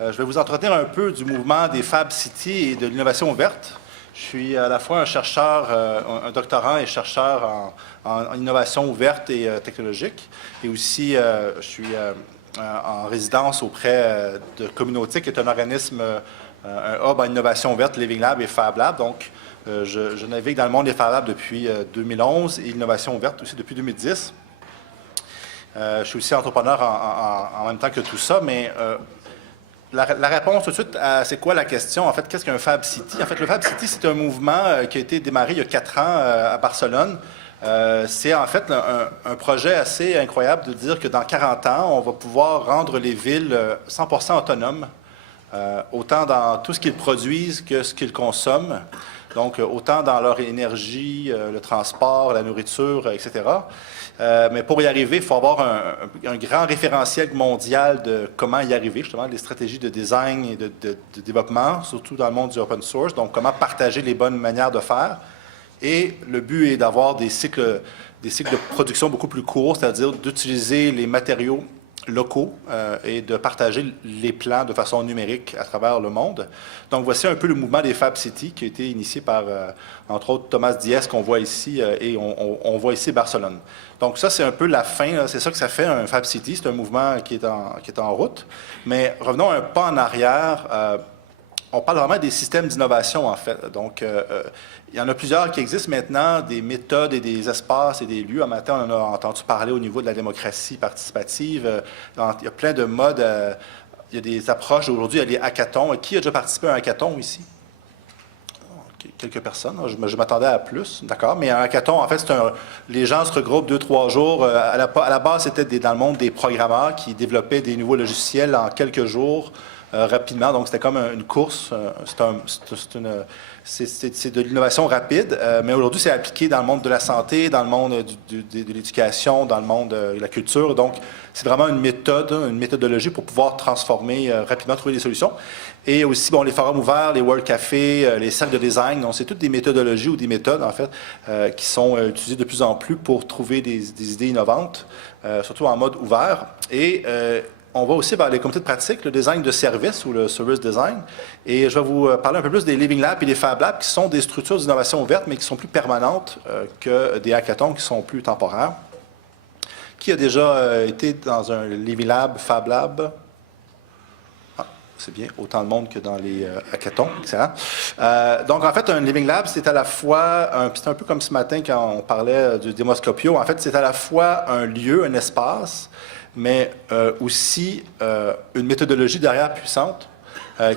Je vais vous entretenir un peu du mouvement des Fab Cities et de l'innovation ouverte. Je suis à la fois un chercheur, un doctorant et chercheur en innovation ouverte et technologique. Et aussi, je suis en résidence auprès de Communautique, qui est un organisme, un hub en innovation ouverte, Living Lab et Fab Lab. Donc, je navigue dans le monde des Fab Labs depuis 2011 et l'innovation ouverte aussi depuis 2010. Je suis aussi entrepreneur en même temps que tout ça, mais la réponse tout de suite, c'est quoi la question? En fait, qu'est-ce qu'un Fab City? En fait, le Fab City, c'est un mouvement qui a été démarré il y a 4 ans à Barcelone. C'est en fait un projet assez incroyable de dire que dans 40 ans, on va pouvoir rendre les villes 100% autonomes, autant dans tout ce qu'ils produisent que ce qu'ils consomment. Donc, autant dans leur énergie, le transport, la nourriture, etc. Mais pour y arriver, il faut avoir un grand référentiel mondial de comment y arriver, justement, des stratégies de design et de développement, surtout dans le monde du open source. Donc, comment partager les bonnes manières de faire. Et le but est d'avoir des cycles de production beaucoup plus courts, c'est-à-dire d'utiliser les matériaux locaux et de partager les plans de façon numérique à travers le monde. Donc, voici un peu le mouvement des Fab Cities qui a été initié par, entre autres, Thomas Diez, qu'on voit ici, et on voit ici Barcelone. Donc, ça, c'est un peu la fin, c'est ça que ça fait, un Fab City. C'est un mouvement qui est en route. Mais revenons un pas en arrière. On parle vraiment des systèmes d'innovation, en fait. Donc, il y en a plusieurs qui existent maintenant, des méthodes et des espaces et des lieux. Un matin, on en a entendu parler au niveau de la démocratie participative. Il y a plein de modes. Il y a des approches. Aujourd'hui, il y a les hackathons. Qui a déjà participé à un hackathon ici? Quelques personnes. Je m'attendais à plus, d'accord. Mais un hackathon, en fait, les gens se regroupent 2-3 jours. À la base, c'était dans le monde des programmeurs qui développaient des nouveaux logiciels en quelques jours. Rapidement. Donc, c'était comme une course. C'est de l'innovation rapide, mais aujourd'hui, c'est appliqué dans le monde de la santé, dans le monde de l'éducation, dans le monde de la culture. Donc, c'est vraiment une méthodologie pour pouvoir transformer rapidement, trouver des solutions. Et aussi, bon, les forums ouverts, les World Café, les cercles de design, donc c'est toutes des méthodologies ou des méthodes, en fait, qui sont utilisées de plus en plus pour trouver des idées innovantes, surtout en mode ouvert. Et on va aussi vers les comités de pratique, le design de service ou le service design. Et je vais vous parler un peu plus des Living Labs et des Fab Labs, qui sont des structures d'innovation ouverte, mais qui sont plus permanentes que des hackathons qui sont plus temporaires. Qui a déjà été dans un Living Lab, Fab Lab? Ah, c'est bien, autant de monde que dans les hackathons. Excellent. Donc, en fait, un Living Lab, c'est à la fois, c'est un peu comme ce matin quand on parlait du Démoscopio, en fait, c'est à la fois un lieu, un espace, mais aussi une méthodologie derrière puissante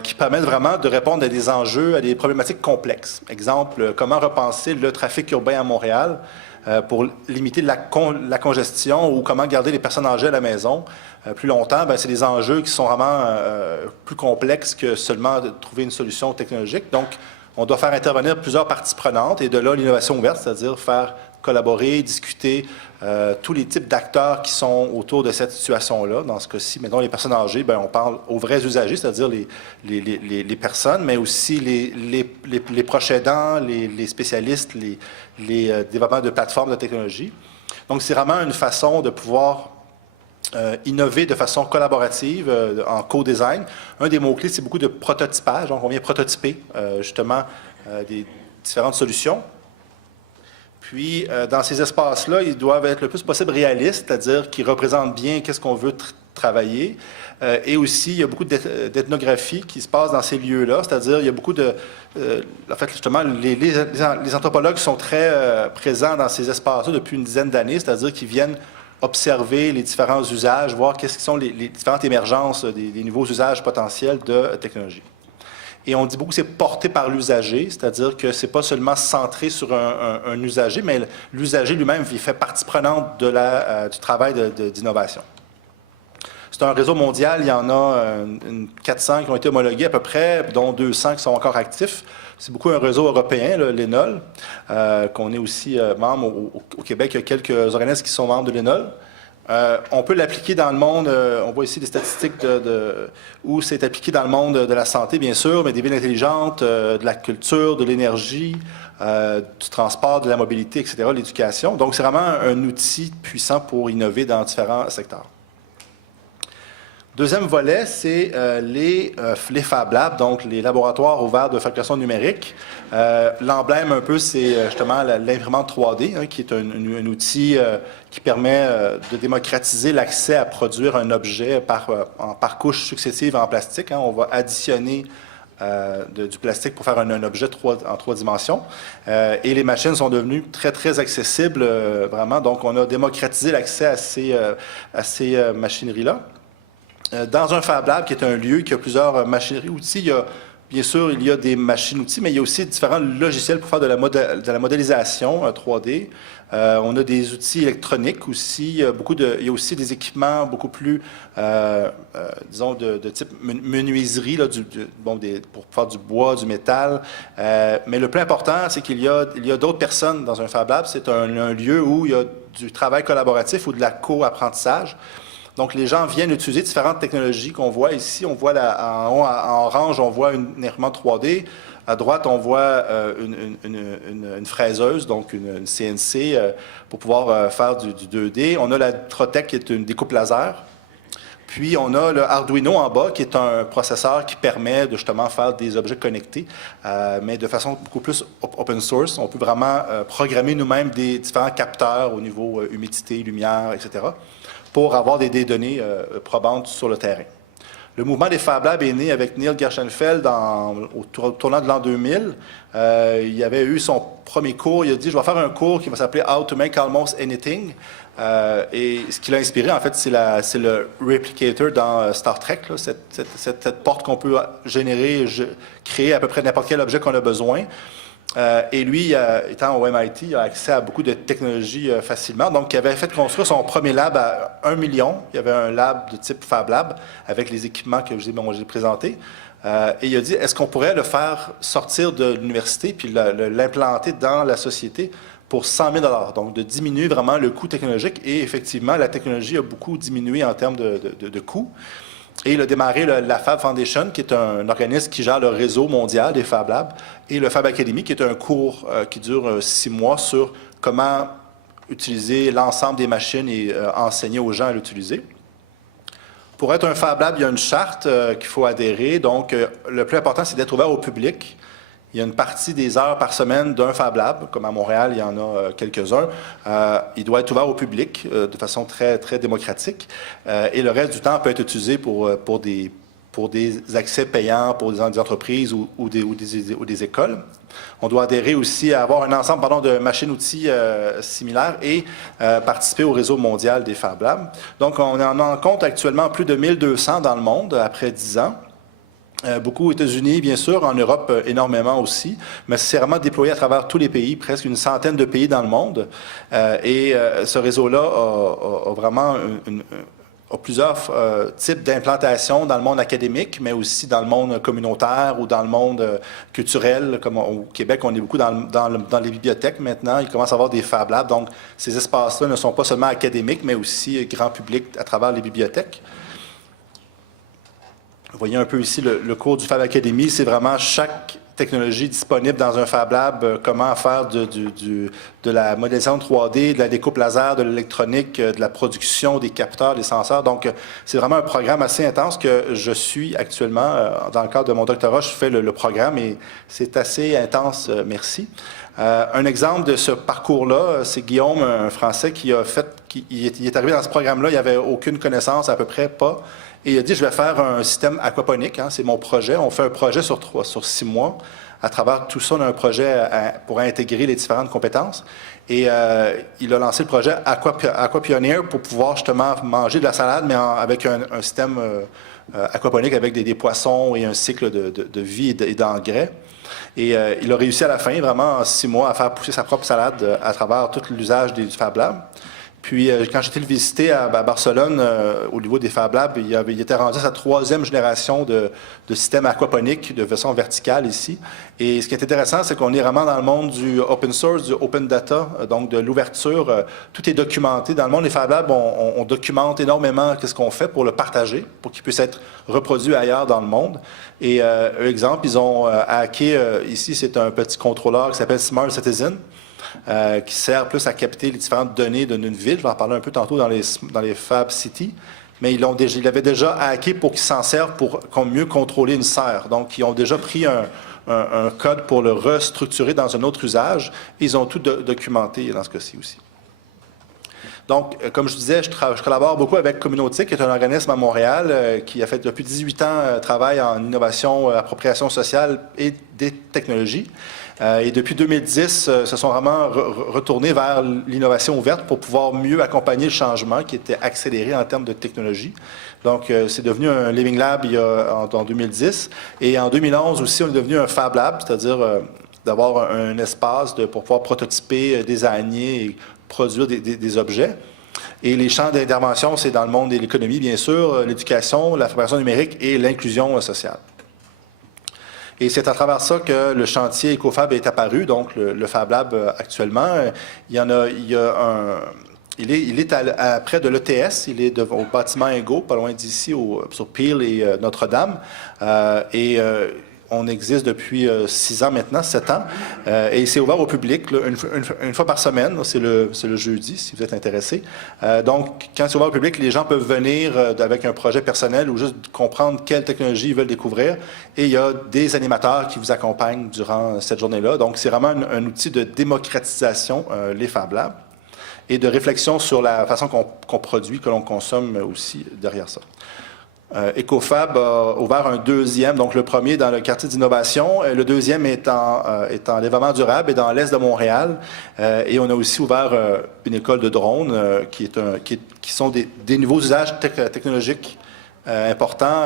qui permet vraiment de répondre à des enjeux, à des problématiques complexes. Exemple, comment repenser le trafic urbain à Montréal pour limiter la congestion ou comment garder les personnes âgées à la maison plus longtemps. C'est des enjeux qui sont vraiment plus complexes que seulement de trouver une solution technologique. Donc, on doit faire intervenir plusieurs parties prenantes et de là l'innovation ouverte, c'est-à-dire faire collaborer, discuter, tous les types d'acteurs qui sont autour de cette situation-là. Dans ce cas-ci, mettons les personnes âgées, on parle aux vrais usagers, c'est-à-dire les personnes, mais aussi les proches aidants, les spécialistes, les développeurs de plateformes de technologie. Donc, c'est vraiment une façon de pouvoir innover de façon collaborative en co-design. Un des mots-clés, c'est beaucoup de prototypage. Donc, on vient prototyper justement des différentes solutions. Puis, dans ces espaces-là, ils doivent être le plus possible réalistes, c'est-à-dire qu'ils représentent bien qu'est-ce qu'on veut travailler. Et aussi, il y a beaucoup d'ethnographie qui se passe dans ces lieux-là, c'est-à-dire il y a beaucoup de... en fait, justement, les anthropologues sont très présents dans ces espaces-là depuis une dizaine d'années, c'est-à-dire qu'ils viennent observer les différents usages, voir qu'est-ce qui sont les différentes émergences des nouveaux usages potentiels de technologie. Et on dit beaucoup que c'est porté par l'usager, c'est-à-dire que c'est pas seulement centré sur un usager, mais l'usager lui-même il fait partie prenante du travail d'innovation. C'est un réseau mondial, il y en a 400 qui ont été homologués à peu près, dont 200 qui sont encore actifs. C'est beaucoup un réseau européen, l'ENOL, qu'on est aussi membre au Québec. Il y a quelques organismes qui sont membres de l'ENOL. On peut l'appliquer dans le monde, on voit ici des statistiques où c'est appliqué dans le monde de la santé, bien sûr, mais des villes intelligentes, de la culture, de l'énergie, du transport, de la mobilité, etc., l'éducation. Donc, c'est vraiment un outil puissant pour innover dans différents secteurs. Deuxième volet, c'est les Fab Labs, donc les laboratoires ouverts de fabrication numérique. L'emblème un peu, c'est justement l'imprimante 3D, hein, qui est un outil qui permet de démocratiser l'accès à produire un objet par couches successives en plastique. Hein. On va additionner du plastique pour faire un objet en 3 dimensions. Et les machines sont devenues très, très accessibles, vraiment. Donc, on a démocratisé l'accès à ces machineries-là. Dans un Fab Lab, qui est un lieu qui a plusieurs machineries, outils, bien sûr, il y a des machines-outils, mais il y a aussi différents logiciels pour faire de la modélisation 3D. On a des outils électroniques aussi. Il y a aussi des équipements beaucoup plus, disons, de type menuiserie, là, pour faire du bois, du métal. Mais le plus important, c'est qu'il y a d'autres personnes dans un Fab Lab. C'est un lieu où il y a du travail collaboratif ou de la co-apprentissage. Donc, les gens viennent utiliser différentes technologies qu'on voit ici. On voit en orange, on voit une imprimante 3D. À droite, on voit une fraiseuse, donc une CNC, pour pouvoir faire du 2D. On a la Trotec, qui est une découpe laser. Puis, on a le Arduino en bas, qui est un processeur qui permet de justement faire des objets connectés, mais de façon beaucoup plus open source. On peut vraiment programmer nous-mêmes des différents capteurs au niveau humidité, lumière, etc., pour avoir des données probantes sur le terrain. Le mouvement des Fab Labs est né avec Neil Gershenfeld au tournant de l'an 2000. Il avait eu son premier cours. Il a dit, je vais faire un cours qui va s'appeler « How to make almost anything ». Et ce qui l'a inspiré, en fait, c'est le Replicator dans Star Trek, là, cette porte qu'on peut générer, créer à peu près n'importe quel objet qu'on a besoin. Et lui, étant au MIT, il a accès à beaucoup de technologies facilement. Donc, il avait fait construire son premier lab à 1 million. Il y avait un lab de type Fab Lab avec les équipements que j'ai présentés. Et il a dit, est-ce qu'on pourrait le faire sortir de l'université puis l'implanter dans la société pour 100 000 $. Donc, de diminuer vraiment le coût technologique. Et effectivement, la technologie a beaucoup diminué en termes de coût. Et il a démarré la Fab Foundation, qui est un organisme qui gère le réseau mondial des Fab Labs, et le Fab Academy, qui est un cours qui dure 6 mois sur comment utiliser l'ensemble des machines et enseigner aux gens à l'utiliser. Pour être un Fab Lab, il y a une charte qu'il faut adhérer. Donc, le plus important, c'est d'être ouvert au public. Il y a une partie des heures par semaine d'un Fab Lab, comme à Montréal, il y en a quelques-uns. Il doit être ouvert au public de façon très, très démocratique. Et le reste du temps peut être utilisé pour des accès payants pour des entreprises ou des écoles. On doit adhérer aussi à avoir un ensemble de machines-outils similaires et participer au réseau mondial des Fab Labs. Donc, on en compte actuellement plus de 1200 dans le monde après 10 ans. Beaucoup aux États-Unis, bien sûr, en Europe énormément aussi, mais c'est vraiment déployé à travers tous les pays, presque une centaine de pays dans le monde. Et ce réseau-là a vraiment plusieurs types d'implantations dans le monde académique, mais aussi dans le monde communautaire ou dans le monde culturel. Comme au Québec, on est beaucoup dans les bibliothèques maintenant. Il commence à y avoir des Fab Labs. Donc, ces espaces-là ne sont pas seulement académiques, mais aussi grand public à travers les bibliothèques. Vous voyez un peu ici le cours du Fab Academy, c'est vraiment chaque technologie disponible dans un Fab Lab, comment faire de la modélisation 3D, de la découpe laser, de l'électronique, de la production des capteurs, des senseurs. Donc, c'est vraiment un programme assez intense que je suis actuellement. Dans le cadre de mon doctorat, je fais le programme et c'est assez intense, merci. Un exemple de ce parcours-là, c'est Guillaume, un Français, qui est arrivé dans ce programme-là, il n'y avait aucune connaissance, à peu près pas. Et il a dit, je vais faire un système aquaponique, hein, c'est mon projet. On fait un projet sur 6 mois. À travers tout ça, on a un projet pour intégrer les différentes compétences. Et il a lancé le projet Aquapioneer pour pouvoir justement manger de la salade, mais avec un système aquaponique avec des poissons et un cycle de vie et d'engrais. Et il a réussi à la fin, vraiment en 6 mois, à faire pousser sa propre salade à travers tout l'usage du Fab Lab. Puis, quand j'étais le visiter à Barcelone, au niveau des Fab Labs, il était rendu à sa 3e génération de système aquaponique de façon verticale ici. Et ce qui est intéressant, c'est qu'on est vraiment dans le monde du open source, du open data, donc de l'ouverture. Tout est documenté. Dans le monde des Fab Labs, on documente énormément ce qu'on fait pour le partager, pour qu'il puisse être reproduit ailleurs dans le monde. Et, exemple, ils ont hacké, ici, c'est un petit contrôleur qui s'appelle Smart Citizen, qui sert plus à capter les différentes données d'une ville. Je vais en parler un peu tantôt dans les Fab City. mais ils l'avaient déjà hacké pour qu'ils s'en servent pour mieux contrôler une serre. Donc, ils ont déjà pris un code pour le restructurer dans un autre usage. Ils ont tout documenté dans ce cas-ci aussi. Donc, comme je disais, je collabore beaucoup avec Communautique, qui est un organisme à Montréal qui a fait depuis 18 ans travail en innovation, appropriation sociale et des technologies. Et depuis 2010, se sont vraiment retournés vers l'innovation ouverte pour pouvoir mieux accompagner le changement qui était accéléré en termes de technologie. Donc, c'est devenu un Living Lab en 2010. Et en 2011 aussi, on est devenu un Fab Lab, c'est-à-dire d'avoir un espace pour pouvoir prototyper, designer et produire des objets. Et les champs d'intervention, c'est dans le monde de l'économie, bien sûr, l'éducation, la fabrication numérique et l'inclusion sociale. Et c'est à travers ça que le chantier EcoFab est apparu, donc le Fab Lab actuellement. Il est près de l'ETS, il est au bâtiment Ingo, pas loin d'ici, sur Peel et Notre-Dame. On existe depuis 6 ans maintenant, 7 ans, et c'est ouvert au public là, une fois par semaine. C'est le jeudi, si vous êtes intéressé. Donc, quand c'est ouvert au public, les gens peuvent venir avec un projet personnel ou juste comprendre quelle technologie ils veulent découvrir. Et il y a des animateurs qui vous accompagnent durant cette journée-là. Donc, c'est vraiment un outil de démocratisation, les Fab Labs, et de réflexion sur la façon qu'on produit, que l'on consomme aussi derrière ça. EcoFab a ouvert un deuxième, donc le premier dans le quartier d'innovation, le deuxième est en développement durable et dans l'est de Montréal. Et on a aussi ouvert une école de drones qui sont des nouveaux usages technologiques importants,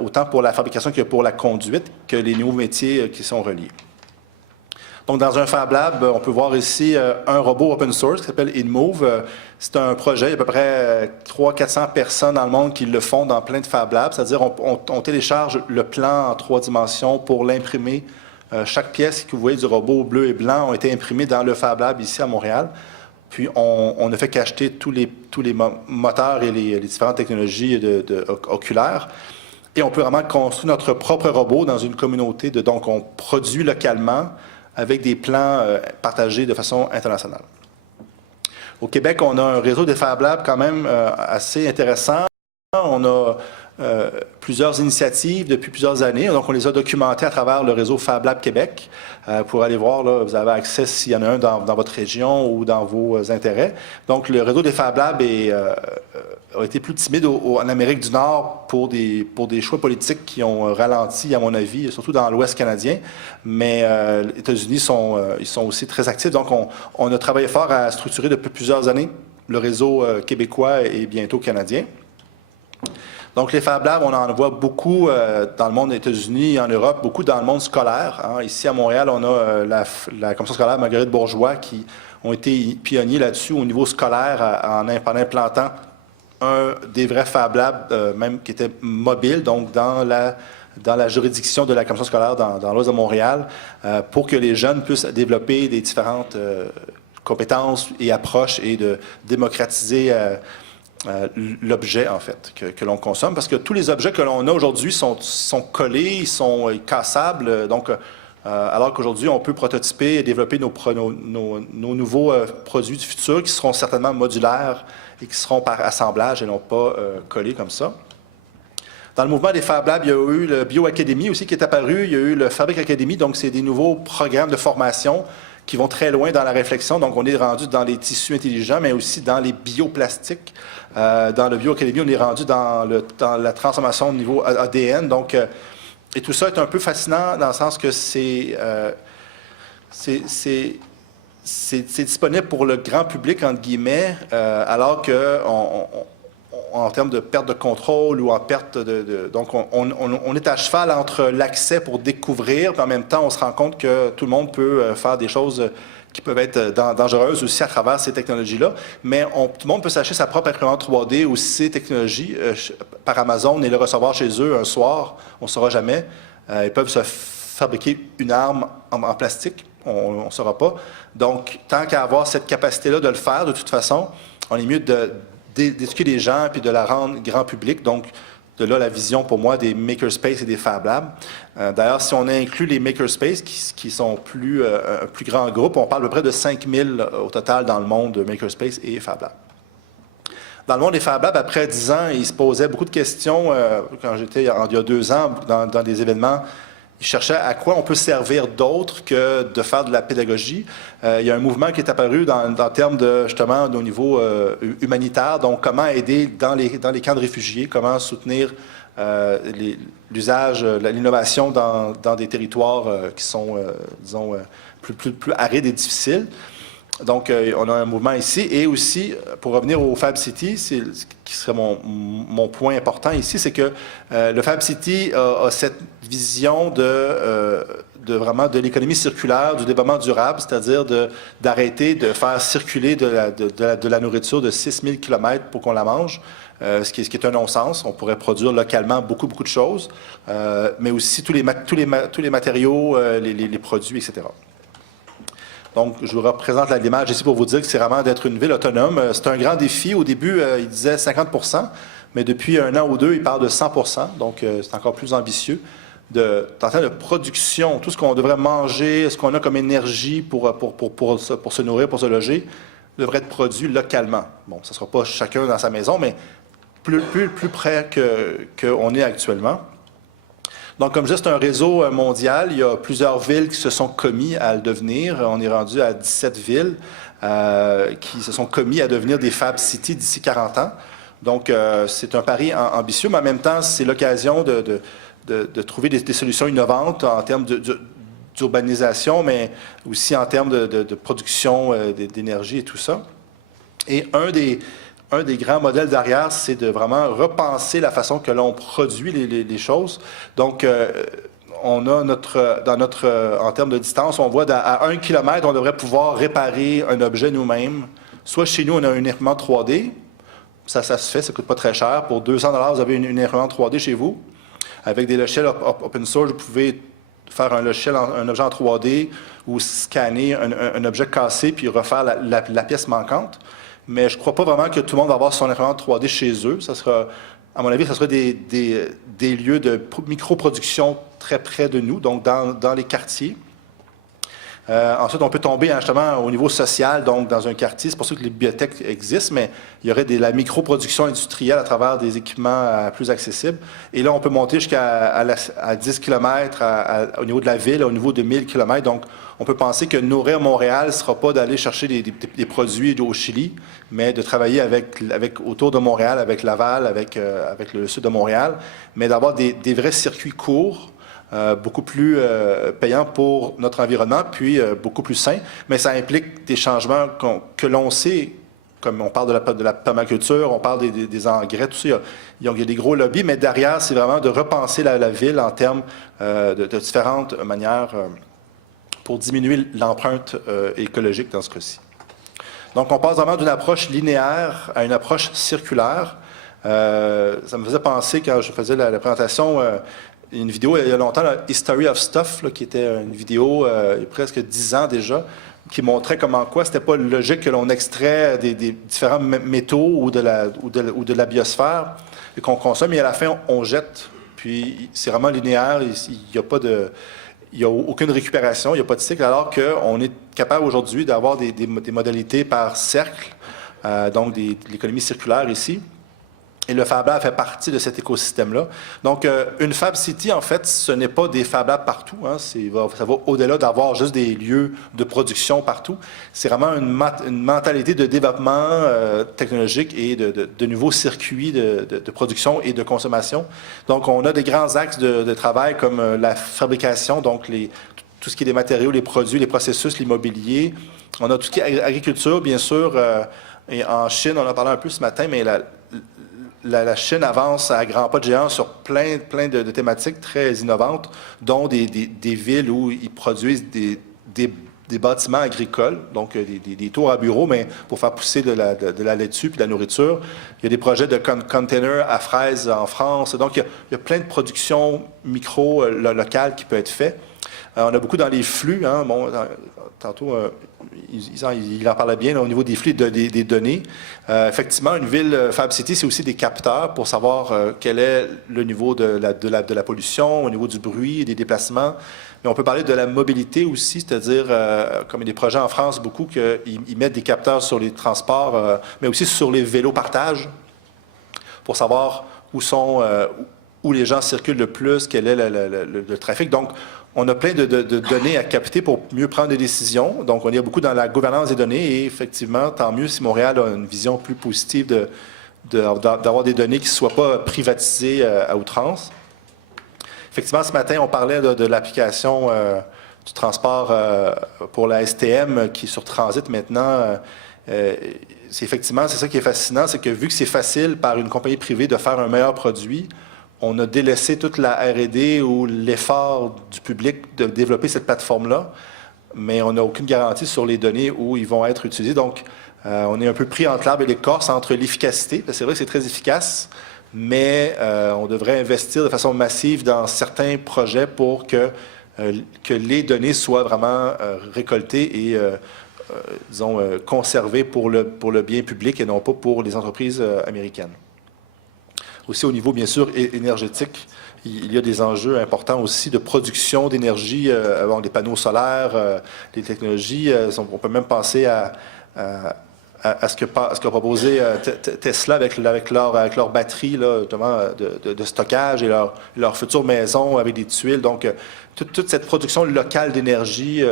autant pour la fabrication que pour la conduite, que les nouveaux métiers qui sont reliés. Donc, dans un Fab Lab, on peut voir ici un robot open source qui s'appelle InMove. C'est un projet, il y a à peu près 300-400 personnes dans le monde qui le font dans plein de Fab Labs, c'est-à-dire on télécharge le plan en 3 dimensions pour l'imprimer. Chaque pièce que vous voyez du robot bleu et blanc ont été imprimées dans le Fab Lab ici à Montréal. Puis, on ne fait qu'acheter tous les moteurs et les différentes technologies oculaires. Et on peut vraiment construire notre propre robot dans une communauté. Donc, on produit localement avec des plans partagés de façon internationale. Au Québec, on a un réseau des Fab Labs quand même assez intéressant. On a plusieurs initiatives depuis plusieurs années. Donc, on les a documentées à travers le réseau Fab Lab Québec. Pour aller voir, là, vous avez accès s'il y en a un dans votre région ou dans vos intérêts. Donc, le réseau des Fab Labs a été plus timide en Amérique du Nord pour des choix politiques qui ont ralenti, à mon avis, surtout dans l'Ouest canadien. Mais les États-Unis ils sont aussi très actifs. Donc, on a travaillé fort à structurer depuis plusieurs années le réseau québécois et bientôt canadien. Donc, les Fab Labs, on en voit beaucoup dans le monde des États-Unis et en Europe, beaucoup dans le monde scolaire. Hein. Ici, à Montréal, on a la Commission scolaire Marguerite Bourgeois qui ont été pionniers là-dessus au niveau scolaire en implantant un des vrais Fab Labs, même qui était mobile, donc dans la juridiction de la Commission scolaire dans l'Ouest de Montréal, pour que les jeunes puissent développer des différentes compétences et approches et de démocratiser l'objet, en fait, que l'on consomme. Parce que tous les objets que l'on a aujourd'hui sont collés, ils sont cassables. Donc, alors qu'aujourd'hui, on peut prototyper et développer nos nouveaux produits du futur qui seront certainement modulaires et qui seront par assemblage et non pas collés comme ça. Dans le mouvement des Fab Labs, il y a eu le BioAcademy aussi qui est apparu. Il y a eu le Fabric Academy, donc c'est des nouveaux programmes de formation qui vont très loin dans la réflexion. Donc, on est rendu dans les tissus intelligents, mais aussi dans les bioplastiques. Dans le BioAcademy, on est rendu dans la transformation au niveau ADN. Donc, et tout ça est un peu fascinant dans le sens que c'est disponible pour le grand public, entre guillemets, alors que en termes de perte de contrôle ou en perte donc, on est à cheval entre l'accès pour découvrir, puis en même temps, on se rend compte que tout le monde peut faire des choses qui peuvent être dangereuses aussi à travers ces technologies-là. Mais tout le monde peut s'acheter sa propre imprimante 3D ou ces technologies par Amazon et le recevoir chez eux un soir. On ne saura jamais. Ils peuvent se fabriquer une arme en plastique. On ne saura pas. Donc, tant qu'à avoir cette capacité-là de le faire, de toute façon, on est mieux d'éduquer les gens puis de la rendre grand public. Donc, de là la vision pour moi des makerspace et des Fab Labs. D'ailleurs, si on inclut les makerspace qui sont un plus grand groupe, on parle de près de 5000 au total dans le monde de makerspace et Fab Labs. Dans le monde des Fab Labs, après 10 ans, ils se posaient beaucoup de questions. Quand j'étais il y a 2 ans dans des événements, ils cherchaient à quoi on peut servir d'autre que de faire de la pédagogie. Il y a un mouvement qui est apparu dans termes de, justement, au niveau humanitaire. Donc, comment aider dans les camps de réfugiés, comment soutenir l'usage, l'innovation dans des territoires qui sont, disons, plus arides et difficiles. Donc, on a un mouvement ici. Et aussi, pour revenir au Fab City, ce qui serait mon point important ici, c'est que le Fab City a cette vision de vraiment de l'économie circulaire, du développement durable, c'est-à-dire d'arrêter de faire circuler de la nourriture de 6000 km pour qu'on la mange, ce qui est un non-sens. On pourrait produire localement beaucoup de choses, mais aussi tous les matériaux, les produits, etc. Donc, je vous représente l'image ici pour vous dire que c'est vraiment d'être une ville autonome. C'est un grand défi. Au début, il disait 50 %, mais depuis 1 an ou 2, il parle de 100 %. Donc, c'est encore plus ambitieux. En termes de production, tout ce qu'on devrait manger, ce qu'on a comme énergie pour se nourrir, pour se loger, devrait être produit localement. Bon, ce ne sera pas chacun dans sa maison, mais plus près qu'on est actuellement. Donc, comme je dis, c'est un réseau mondial. Il y a plusieurs villes qui se sont commis à le devenir. On est rendu à 17 villes qui se sont commis à devenir des Fab Cities d'ici 40 ans. Donc, c'est un pari ambitieux, mais en même temps, c'est l'occasion de trouver des solutions innovantes en termes d'urbanisation, mais aussi en termes de production d'énergie et tout ça. Et un des grands modèles derrière, c'est de vraiment repenser la façon que l'on produit les choses. Donc, on a en termes de distance, on voit à 1 km, on devrait pouvoir réparer un objet nous-mêmes. Soit chez nous, on a un imprimante 3D. Ça se fait, ça ne coûte pas très cher. Pour 200 $, vous avez une imprimante 3D chez vous. Avec des logiciels open source, vous pouvez faire un logiciel, un objet en 3D ou scanner un objet cassé puis refaire la pièce manquante. Mais je ne crois pas vraiment que tout le monde va avoir son imprimante 3D chez eux. Ça sera, à mon avis, ça sera des lieux de micro-production très près de nous, donc dans les quartiers. Ensuite, on peut tomber justement au niveau social, donc dans un quartier. C'est pour ça que les bibliothèques existent, mais il y aurait de la micro-production industrielle à travers des équipements plus accessibles. Et là, on peut monter jusqu'à 10 km au niveau de la ville, au niveau de 1000 km. Donc, on peut penser que nourrir Montréal ne sera pas d'aller chercher des produits au Chili, mais de travailler autour de Montréal, avec Laval, avec le sud de Montréal, mais d'avoir des vrais circuits courts, beaucoup plus payants pour notre environnement, puis beaucoup plus sains. Mais ça implique des changements que l'on sait, comme on parle de la permaculture, on parle des engrais, tout ça. Il y a des gros lobbies, mais derrière, c'est vraiment de repenser la ville en termes de différentes manières pour diminuer l'empreinte écologique dans ce cas-ci. Donc, on passe vraiment d'une approche linéaire à une approche circulaire. Ça me faisait penser, quand je faisais la présentation, une vidéo il y a longtemps, History of Stuff, là, qui était une vidéo il y a presque 10 ans déjà, qui montrait comment c'était pas logique que l'on extrait des différents métaux ou de la biosphère et qu'on consomme, et à la fin, on jette. Puis, c'est vraiment linéaire, il n'y a aucune récupération, il n'y a pas de cycle, alors qu'on est capable aujourd'hui d'avoir des modalités par cercle, donc l'économie circulaire ici. Et le Fab Lab fait partie de cet écosystème-là. Donc, une Fab City, en fait, ce n'est pas des Fab Labs partout. Hein, ça va au-delà d'avoir juste des lieux de production partout. C'est vraiment une mentalité de développement technologique et de nouveaux circuits de production et de consommation. Donc, on a des grands axes de travail comme la fabrication, donc tout ce qui est des matériaux, les produits, les processus, l'immobilier. On a tout ce qui est agriculture, bien sûr. Et en Chine, on en a parlé un peu ce matin, mais la Chine avance à grands pas de géant sur plein de thématiques très innovantes, dont des villes où ils produisent des bâtiments agricoles, donc des tours à bureaux, mais pour faire pousser de la laitue puis de la nourriture. Il y a des projets de containers à fraises en France. Donc, il y a plein de productions micro locales qui peuvent être faites. On a beaucoup dans les flux. Hein, bon, tantôt, il en parlait bien là, au niveau des flux des données. Effectivement, une ville Fab City, c'est aussi des capteurs pour savoir quel est le niveau de la pollution, au niveau du bruit, des déplacements. Mais on peut parler de la mobilité aussi, c'est-à-dire, comme il y a des projets en France, beaucoup qu'ils mettent des capteurs sur les transports, mais aussi sur les vélos partage, pour savoir où les gens circulent le plus, quel est le trafic. Donc, on a plein de données à capter pour mieux prendre des décisions. Donc, on y a beaucoup dans la gouvernance des données et effectivement, tant mieux si Montréal a une vision plus positive d'avoir des données qui ne soient pas privatisées à outrance. Effectivement, ce matin, on parlait de l'application du transport pour la STM qui est sur Transit maintenant. C'est ça qui est fascinant, c'est que vu que c'est facile par une compagnie privée de faire un meilleur produit, on a délaissé toute la R&D ou l'effort du public de développer cette plateforme-là, mais on n'a aucune garantie sur les données où ils vont être utilisés. Donc, on est un peu pris entre l'arbre et l'écorce, entre l'efficacité, parce que c'est vrai que c'est très efficace, mais on devrait investir de façon massive dans certains projets pour que les données soient vraiment récoltées et, disons, conservées pour le bien public et non pas pour les entreprises américaines. Aussi au niveau, bien sûr, énergétique, il y a des enjeux importants aussi de production d'énergie, avec des panneaux solaires, des technologies. On peut même penser à ce qu'a proposé Tesla avec leur batterie là, justement, de stockage et leur future maison avec des tuiles. Donc, toute cette production locale d'énergie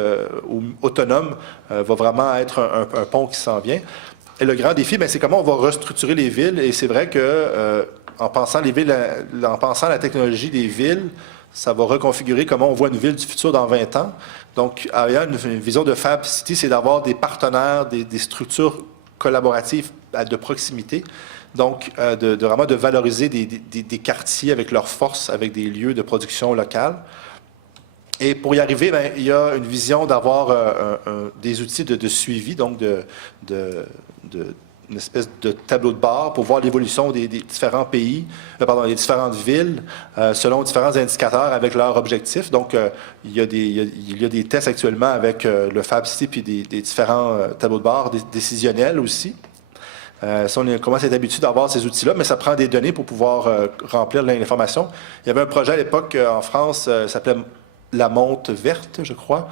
autonome va vraiment être un pont qui s'en vient. Et le grand défi, c'est comment on va restructurer les villes. Et c'est vrai que en pensant à la technologie des villes, ça va reconfigurer comment on voit une ville du futur dans 20 ans. Donc, ayant une vision de Fab City, c'est d'avoir des partenaires, des structures collaboratives de proximité. Donc, vraiment de valoriser des quartiers avec leurs forces, avec des lieux de production locale. Et pour y arriver, il y a une vision d'avoir des outils de suivi, donc une espèce de tableau de bord pour voir l'évolution des différents pays, des différentes villes, selon différents indicateurs avec leurs objectifs. Donc, il y a des tests actuellement avec le Fab City puis des différents tableaux de bord décisionnels aussi. On commence à être habitué d'avoir ces outils-là, mais ça prend des données pour pouvoir remplir l'information. Il y avait un projet à l'époque en France, ça s'appelait la montre verte, je crois,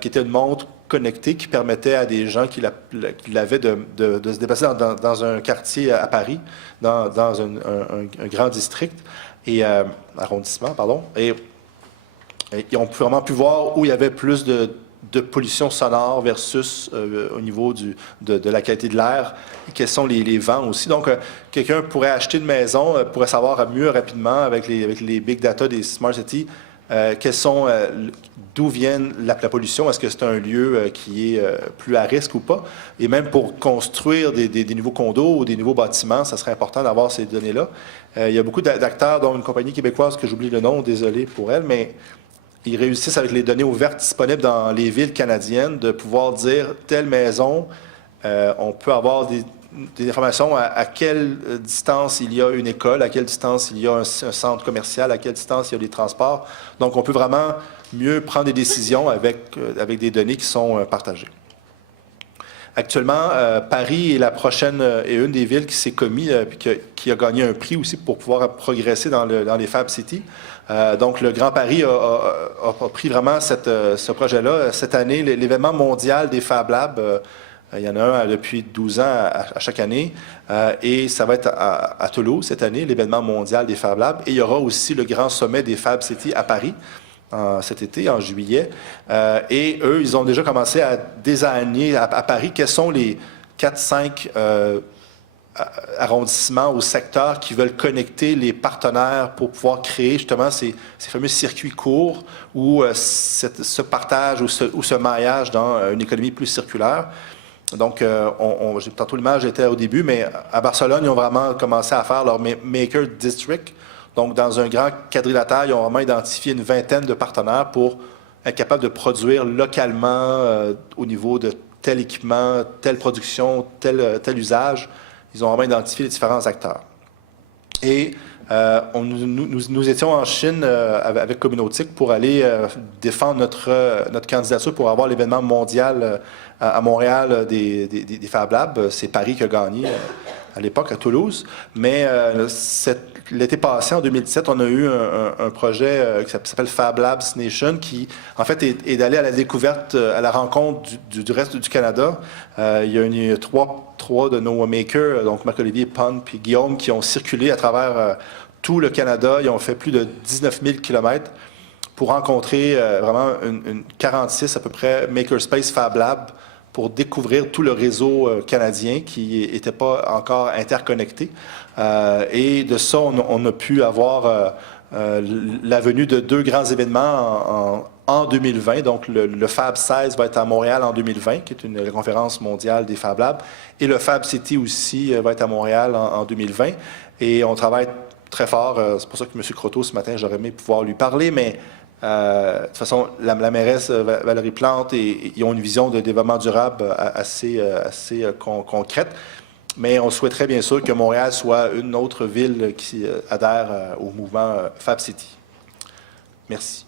qui était une montre connectée qui permettait à des gens qui l'avaient de se déplacer dans un quartier à Paris, dans un grand district, et arrondissement, pardon. Et ils ont vraiment pu voir où il y avait plus de pollution sonore versus au niveau de la qualité de l'air, et quels sont les vents aussi. Donc, quelqu'un pourrait acheter une maison, pourrait savoir mieux rapidement avec les big data des Smart Cities, d'où vient la pollution, est-ce que c'est un lieu qui est plus à risque ou pas? Et même pour construire des nouveaux condos ou des nouveaux bâtiments, ça serait important d'avoir ces données-là. Il y a beaucoup d'acteurs, dont une compagnie québécoise que j'oublie le nom, désolé pour elle, mais ils réussissent avec les données ouvertes disponibles dans les villes canadiennes de pouvoir dire telle maison, on peut avoir des informations à quelle distance il y a une école, à quelle distance il y a un centre commercial, à quelle distance il y a des transports. Donc, on peut vraiment mieux prendre des décisions avec des données qui sont partagées. Actuellement, Paris est une des villes qui s'est commis et qui a gagné un prix aussi pour pouvoir progresser dans les Fab City. Donc, le Grand Paris a pris vraiment ce projet-là. Cette année, l'événement mondial des Fab Labs, il y en a un depuis 12 ans à chaque année, et ça va être à Toulouse cette année, l'événement mondial des Fab Labs. Et il y aura aussi le grand sommet des Fab City à Paris cet été, en juillet. Et eux, ils ont déjà commencé à désigner à Paris quels sont les 4-5 arrondissements ou secteurs qui veulent connecter les partenaires pour pouvoir créer justement ces fameux circuits courts ou ce partage ou ce maillage dans une économie plus circulaire. Donc, tantôt l'image était au début, mais à Barcelone, ils ont vraiment commencé à faire leur Maker District. Donc, dans un grand quadrilatère, ils ont vraiment identifié une vingtaine de partenaires pour être capables de produire localement au niveau de tel équipement, telle production, tel usage. Ils ont vraiment identifié les différents acteurs. Et nous étions en Chine avec Communautique pour aller défendre notre candidature pour avoir l'événement mondial à Montréal des Fab Labs. C'est Paris qui a gagné à l'époque, à Toulouse. Mais l'été passé, en 2017, on a eu un projet qui s'appelle Fab Labs Nation, qui, en fait, est d'aller à la découverte, à la rencontre du reste du Canada. Il y a eu trois de nos makers, donc Marc-Olivier, Pon puis Guillaume, qui ont circulé à travers tout le Canada. Ils ont fait plus de 19 000 kilomètres pour rencontrer vraiment une 46 à peu près Makerspace Fab Lab pour découvrir tout le réseau canadien qui n'était pas encore interconnecté. Et de ça, on a pu avoir la venue de 2 grands événements en 2020. Donc, le Fab 16 va être à Montréal en 2020, qui est la conférence mondiale des Fab Labs. Et le Fab City aussi va être à Montréal en 2020. Et on travaille très fort. C'est pour ça que M. Croteau, ce matin, j'aurais aimé pouvoir lui parler, mais de toute façon, la mairesse Valérie Plante, ils ont une vision de développement durable assez concrète. Mais on souhaiterait bien sûr que Montréal soit une autre ville qui adhère au mouvement Fab City. Merci.